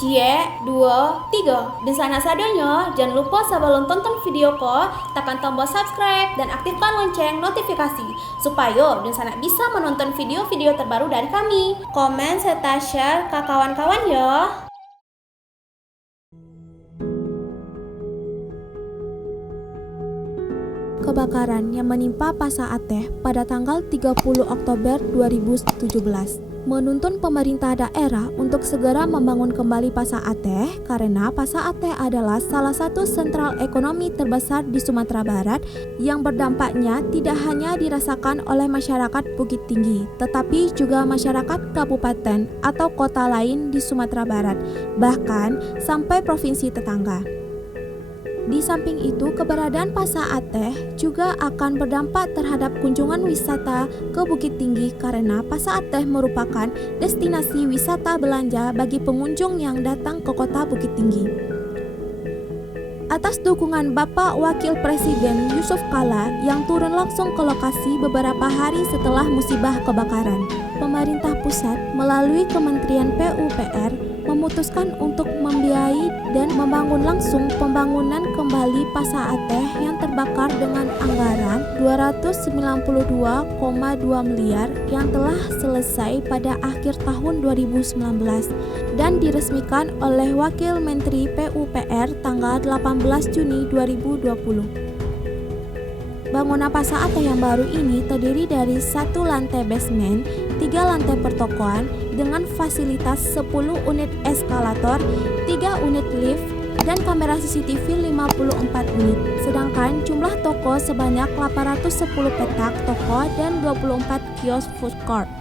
Cie, 2, 3. Dan sana sadanya, jangan lupa sebelum tonton video ko, tekan tombol subscribe dan aktifkan lonceng notifikasi supaya dan sana bisa menonton video-video terbaru dari kami. Komen serta share ke kawan-kawan ya. Kebakaran yang menimpa Pasa Ateh pada tanggal 30 Oktober 2017 menuntun pemerintah daerah untuk segera membangun kembali Pasa Ateh karena Pasa Ateh adalah salah satu sentral ekonomi terbesar di Sumatera Barat yang berdampaknya tidak hanya dirasakan oleh masyarakat Bukit Tinggi tetapi juga masyarakat kabupaten atau kota lain di Sumatera Barat, bahkan sampai provinsi tetangga. Di samping itu, keberadaan Pasa Ateh juga akan berdampak terhadap kunjungan wisata ke Bukit Tinggi karena Pasa Ateh merupakan destinasi wisata belanja bagi pengunjung yang datang ke kota Bukit Tinggi. Atas dukungan Bapak Wakil Presiden Yusuf Kala yang turun langsung ke lokasi beberapa hari setelah musibah kebakaran, pemerintah pusat melalui Kementerian PUPR memutuskan untuk membiayai dan membangun langsung pembangunan kembali Pasa Ateh yang terbakar dengan anggaran 292,2 miliar yang telah selesai pada akhir tahun 2019 dan diresmikan oleh Wakil Menteri PUPR tanggal 18 Juni 2020. Bangunan Pasa Ateh yang baru ini terdiri dari 1 lantai basement, 3 lantai pertokoan dengan fasilitas 10 unit eskalator, 3 unit lift, dan kamera CCTV 54 unit. Sedangkan jumlah toko sebanyak 810 petak toko dan 24 kios food court.